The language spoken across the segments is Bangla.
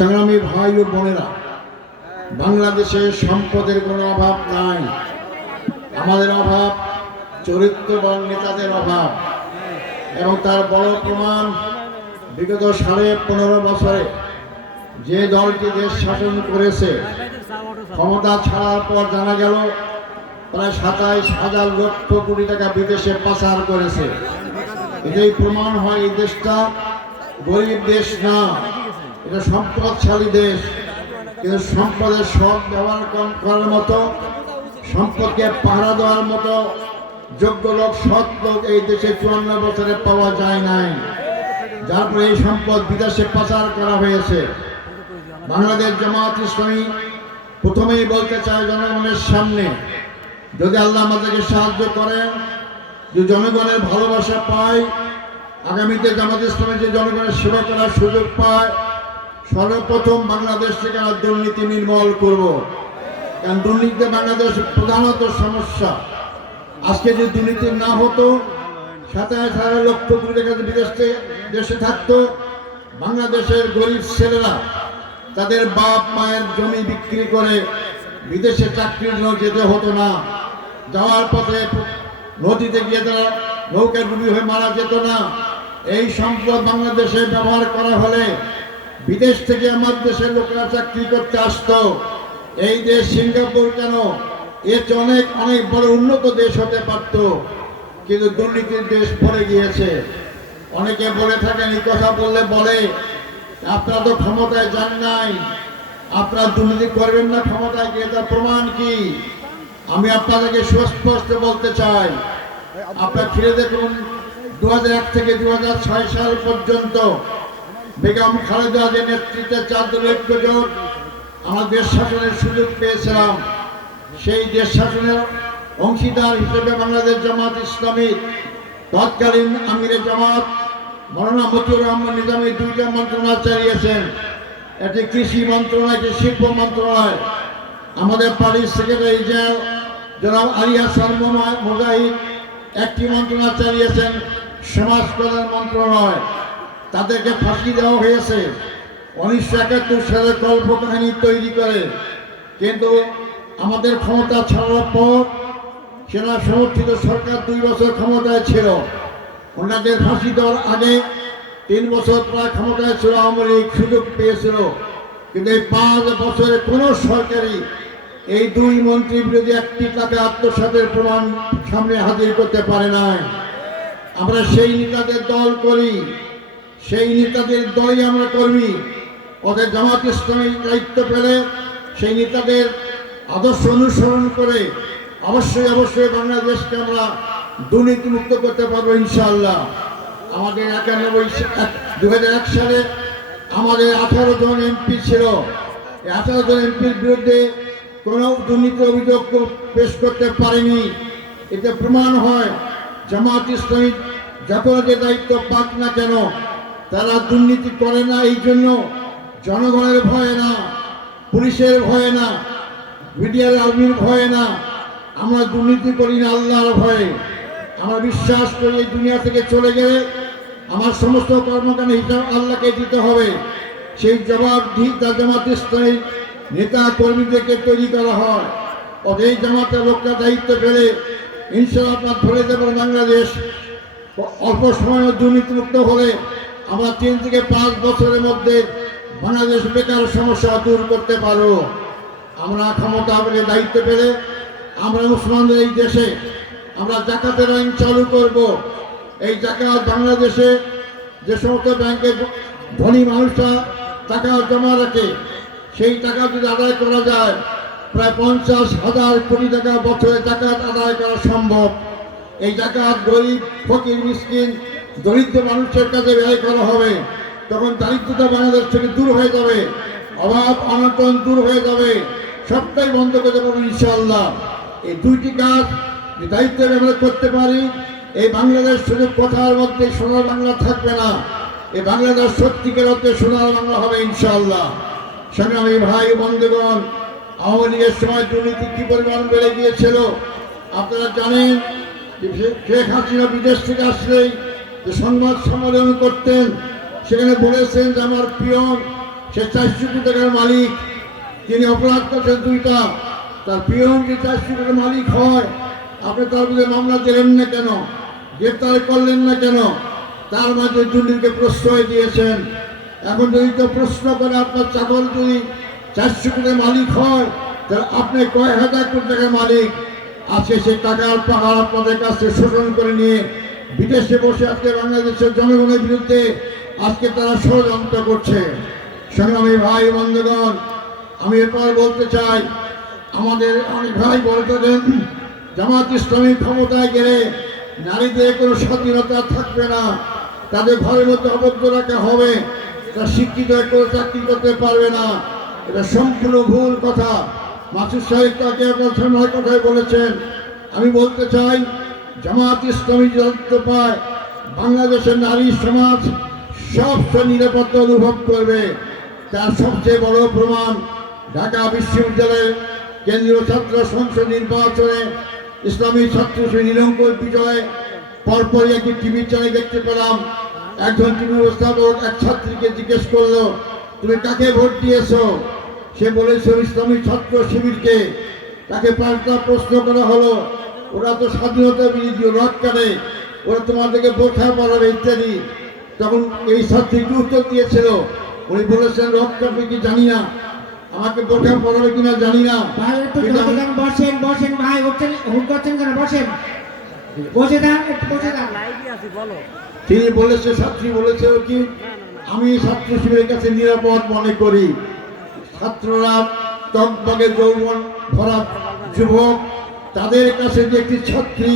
সংগ্রামী ভাই ও বোনেরা, বাংলাদেশে সম্পদের কোনো অভাব নাই। আমাদের অভাব চরিত্রবান নেতাদের অভাব, এবং তার বড় প্রমাণ বিগত 15.5 বছরে যে দলটি দেশ শাসন করেছে, ক্ষমতা ছাড়ার পর জানা গেল প্রায় 27,000 লক্ষ কোটি টাকা বিদেশে পাচার করেছে। এটাই প্রমাণ হয় এই দেশটা গরিব দেশ না, এটা সম্পদশালী দেশ। কিন্তু সম্পদের সৎ ব্যবহার করার মতো, সম্পদকে পাহারা দেওয়ার মতো যোগ্য লোক, সৎ লোক এই দেশে 54 বছরে পাওয়া যায় নাই, যার ফলে এই সম্পদ বিদেশে পাচার করা হয়েছে। বাংলাদেশ জামাত ইসলামী প্রথমেই বলতে চায় জনগণের সামনে, যদি আল্লাহ আমাদেরকে সাহায্য করেন, যে জনগণের ভালোবাসা পায়, আগামীতে জামাত ইসলামী যে জনগণের সেবা করার সুযোগ পায়, সর্বপ্রথম বাংলাদেশ থেকে আমরা দুর্নীতি নির্মূল করব। কারণ দুর্নীতিতে বাংলাদেশের প্রধানত সমস্যা। আজকে যদি দুর্নীতি না হতো, 27,000 লক্ষ কোটি টাকা দেশে থাকতো, বাংলাদেশের গরিব ছেলেরা তাদের বাপ মায়ের জমি বিক্রি করে বিদেশে চাকরির জন্য যেতে হতো না। যাওয়ার পথে নদীতে গিয়ে তারা নৌকা ডুবি হয়ে মারা যেত না। এই সম্পদ বাংলাদেশে ব্যবহার করা হলে বিদেশ থেকে আমার দেশের লোকেরা চাকরি করতে আসতো। এই দেশ সিঙ্গাপুর কেন, এর অনেক অনেক বড় উন্নত দেশ হতে পারত, কিন্তু দুর্নীতির দেশ পড়ে গিয়েছে। অনেকে বলে থাকেন, এই কথা বললে বলে আপনারা তো ক্ষমতায় যান নাই, আপনারা দুর্নীতি করবেন না ক্ষমতায় গিয়ে, তার প্রমাণ কি? আমি আপনাদেরকে সুস্পষ্ট বলতে চাই, আপনারা ফিরে দেখুন 2001 থেকে 2006 সাল পর্যন্ত বেগম খালেদা জিয়ার নেতৃত্বে 4 দলীয় ঐক্যজোট আমরা দেশ শাসনের সুযোগ পেয়েছিলাম। সেই দেশ শাসনের অংশীদার হিসেবে বাংলাদেশ জামাত ইসলামী তৎকালীন আমিরে জামাত মৌলানা মতিউর রহমান নিজামী 2টা মন্ত্রণালয় চালিয়েছেন। একটি কৃষি মন্ত্রণালয়, একটি শিল্প মন্ত্রণালয়। আমাদের পার্টির সেক্রেটারি জেনারেল জনাব আলী হাসান মুজাহিদ একটি মন্ত্রণালয় চালিয়েছেন, সমাজ কল্যাণ মন্ত্রণালয়। তাদেরকে ফাঁসি দেওয়া হয়েছে 1971 সালে কল্পকাহিনী তৈরি করে। কিন্তু আমাদের ক্ষমতা ছাড়ার পর সেনা সমর্থিত সরকার 2 বছর ক্ষমতায় ছিল। ওনাদের ফাঁসি দেওয়ার আগে 3 বছর প্রায় ক্ষমতায় ছিল আওয়ামী লীগ, সুযোগ পেয়েছিল। কিন্তু এই 5 বছরে কোনো সরকারই এই 2 মন্ত্রীর বিরুদ্ধে একটি টাকা আত্মসাতের প্রমাণ সামনে হাজির করতে পারে নাই। আমরা সেই নেতাদের দল করি, সেই নেতাদের দলই আমরা কর্মী। ওদের জামাত ইসলামী দায়িত্ব পেলে সেই নেতাদের আদর্শ অনুসরণ করে অবশ্যই বাংলাদেশকে আমরা দুর্নীতিমুক্ত করতে পারবো ইনশাআল্লাহ। আমাদের 2001 সালে আমাদের 18 জন এমপি ছিল। এই 18 জন এমপির বিরুদ্ধে কোনো দুর্নীতির অভিযোগ পেশ করতে পারেনি। এতে প্রমাণ হয় জামাত ইসলামী যত যে দায়িত্ব পাক না কেন, তারা দুর্নীতি করে না। এই জন্য জনগণের ভয়ে না, পুলিশের ভয়ে না, মিডিয়ার আর্মির ভয়ে না, আমরা দুর্নীতি করি না আল্লাহর ভয়ে। আমরা বিশ্বাস করি এই দুনিয়া থেকে চলে গেলে আমার সমস্ত কর্মকাণ্ড হিসাব আল্লাহকে দিতে হবে। সেই জবাবদিহিতা জামাত ইসলামী নেতা কর্মীদেরকে তৈরি করা হয়। এই জামাতের লোকটা দায়িত্ব পেলে ইনশাআল্লাহ আপনার ধরে দেবেন বাংলাদেশ অল্প সময়ে দুর্নীতিমুক্ত হলে আমরা 3 থেকে 5 বছরের মধ্যে বাংলাদেশ বেকার সমস্যা দূর করতে পারবো। আমরা ক্ষমতা পেলে, দায়িত্ব পেলে আমরা মুসলমানদের এই দেশে আমরা জাকাতের আইন চালু করব। এই জাকাত বাংলাদেশে যে সমস্ত ব্যাংকে ধনী মানুষরা টাকা জমা রাখে, সেই টাকা যদি আদায় করা যায়, প্রায় 50,000 কোটি টাকা বছরে জাকাত আদায় করা সম্ভব। এই জাকাত গরিব, ফকির, মিসকিন, দরিদ্র মানুষের কাছে ব্যয় করা হবে। তখন দারিদ্রতা বাংলাদেশ থেকে দূর হয়ে যাবে, অভাব অনটন দূর হয়ে যাবে, সবটাই বন্ধ করতে পারবো ইনশাআল্লাহ। এই 2টি কাজ যে দায়িত্ব আমরা করতে পারি, এই বাংলাদেশ শুধু কথার মধ্যে সোনার বাংলা থাকবে না, এই বাংলাদেশ সত্যিকার অর্থে সোনার বাংলা হবে ইনশাআল্লাহ। সংগ্রামী ভাই বন্ধুগণ, আওয়ামী লীগের সময় দুর্নীতি কি পরিমাণ বেড়ে গিয়েছিল আপনারা জানেন। শেখ হাসিনা বিদেশ থেকে আসলেই যে সংবাদ সম্মেলন করতেন, সেখানে বলেছেন যে আমার পিয়ন সে 400 কোটি টাকার মালিক, তিনি অপরাধ করছেন দুইটা, তার পিয়ন যে 400 কোটির মালিক হয়, আপনি তার বিরুদ্ধে মামলা দিলেন না কেন, গ্রেপ্তার করলেন না কেন? তার মাঝে দুর্নীতিকে প্রশ্রয় দিয়েছেন। এখন যদি তো প্রশ্ন করে আপনার চাকর যদি 400 কোটির মালিক হয়, তাহলে আপনি কয় হাজার কোটি টাকার মালিক। আজকে সেই টাকার পাহাড় আপনাদের কাছে শোষণ করে নিয়ে বিদেশে বসে আজকে বাংলাদেশের জনগণের বিরুদ্ধে আজকে তারা ষড়যন্ত্র করছে। সংগ্রামী ভাই বন্ধুগণ, আমি এরপর বলতে চাই, আমাদের অনেক ভাই বলতে দেন জামাত ইসলামী ক্ষমতায় গেলে নারীদের কোনো স্বাধীনতা থাকবে না, তাদের ঘরের মধ্যে আবদ্ধ রাখা হবে, তারা শিক্ষিত করে চাকরি করতে পারবে না। এটা সম্পূর্ণ ভুল কথা। মাসুদ সাহেব তাকে আপনার সামনে কথাই বলেছেন। আমি বলতে চাই, জামাত ইসলামী যত পায় বাংলাদেশের নারী সমাজ সবচেয়ে নিরাপত্তা অনুভব করবে। তার সবচেয়ে বড় প্রমাণ ঢাকা বিশ্ববিদ্যালয়ের কেন্দ্রীয় ছাত্র সংসদ নির্বাচনে ইসলামী ছাত্র নিরঙ্কুশ বিজয়। পরপরই একটি টিভি চ্যানেল দেখতে পেলাম, একজন টিভি উপস্থাপক এক ছাত্রীকে জিজ্ঞেস করলো, তুমি কাকে ভোট দিয়েছ? সে বলেছে ইসলামী ছাত্র শিবিরকে। তাকে পাল্টা প্রশ্ন করা হলো, ওরা তো স্বাধীনতা বিরোধী, রদ কাটে, ওরা তোমাদেরকে বোরখা পড়াবে ইত্যাদি। তখন এই ছাত্রীকে উত্তর দিয়েছিল, উনি বলেছেন রদ কাটবে কি জানি না, আমাকে বোরখা পড়াবে কিনা জানি না। বসেন বসেন ভাই, উঠছেন হুট করছেন কেন? বসেন, বসে যান, বসে যান। তিনি বলেছে, ছাত্রী বলেছে কি, আমি ছাত্র শিবিরের কাছে নিরাপদ মনে করি। ছাত্ররা টকবগে যৌবন ভরা যুবক, তাদের কাছে যে একটি ছাত্রী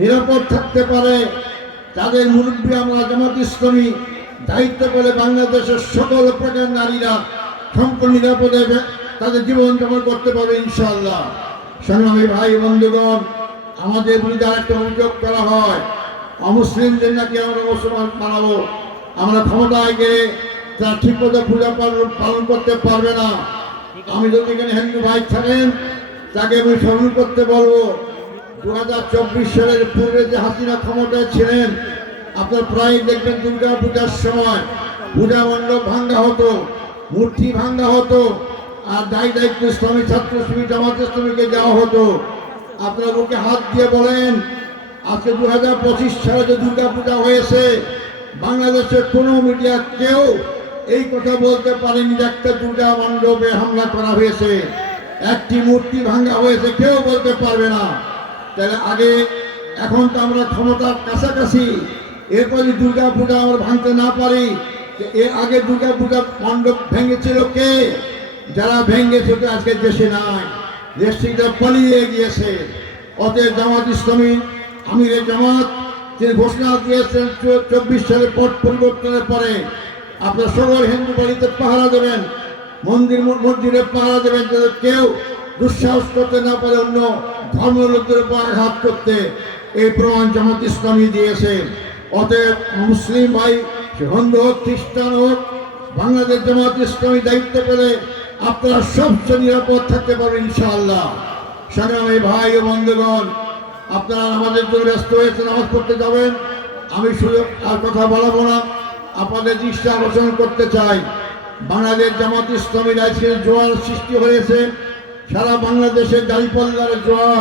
নিরাপদ থাকতে পারে, তাদের মুরব্বী আমরা জামাত ইসলামী দায়িত্ব করে বাংলাদেশের সকল প্রকার নারীরা সম্পূর্ণ নিরাপদে তাদের জীবন যাপন করতে পারবে ইনশাআল্লাহ। সংগ্রামী ভাই বন্ধুগণ, আমাদের বিরুদ্ধে আরেকটা অভিযোগ করা হয়, অমুসলিমদের নাকি আমরা মুসলমান বানাবো, আমরা ক্ষমতায় গিয়ে তারা ঠিক মতো পূজা পালন করতে পারবে না। আমি যদি এখানে হিন্দু ভাই থাকেন, তাকে আমি স্মরণ করতে বলবো, 2024 সালের পূর্বে যে হাসিনা ক্ষমতায় ছিলেন, আপনার প্রায় দেখবেন দুর্গা পূজার সময় পূজা মণ্ডপ ভাঙ্গা হতো, মূর্তি ভাঙ্গা হতো, আর দায়িত্ব ইসলামী ছাত্র শিবির জামাত ইসলামীকে দেওয়া হতো। আপনার ওকে হাত দিয়ে বলেন, আজকে 2025 সালে যে দুর্গা পূজা হয়েছে, বাংলাদেশের কোনো মিডিয়া কেউ এই কথা বলতে পারেনি যে একটা দুর্গা মণ্ডপে হামলা করা হয়েছে, একটি মূর্তি ভাঙ্গা হয়েছে, কেউ বলতে পারবে না। তাহলে আগে, এখন তো আমরা ক্ষমতার কাছাকাছি, এরপর যদি দুর্গা পূজা আমরা ভাঙতে না পারি, এর আগে দুর্গা পূজা মণ্ডপ ভেঙেছিল কে? যারা ভেঙেছে তো আজকে দেশে নাই, দেশ থেকে পালিয়ে গিয়েছে। অতএব জামাত ইসলামী আমিরে জামাত তিনি ঘোষণা দিয়েছেন 24 সালের পট পরিবর্তনের পরে আপনার সকল হিন্দু বাড়িতে পাহারা দেবেন, মন্দিরে পাহারা দেবেন, যাতে কেউ দুঃসাহস করতে না পারে অন্য ধর্মলোকদের উপর আঘাত করতে। এই প্রমাণ জামাত ইসলামী দিয়েছে। অতএব মুসলিম ভাই, হিন্দু হোক খ্রিস্টান হোক, বাংলাদেশ জামাত ইসলামী দায়িত্ব পেলে আপনারা সবচেয়ে নিরাপদ থাকতে পারবেন ইনশাআল্লাহ। সংগ্রামী ভাই ও বন্ধুগণ, আপনারা আমাদের জন্য ব্যস্ত হয়েছে, নামাজ পড়তে যাবেন। আমি শুধু আর কথা বলাবো না, আপনাদের দৃষ্টি আকর্ষণ করতে চাই, বাংলাদেশ জামাত ইসলামী রাজনীতির জোয়ার সৃষ্টি হয়েছে, সারা বাংলাদেশের দাঁড়িপাল্লার জোয়ার।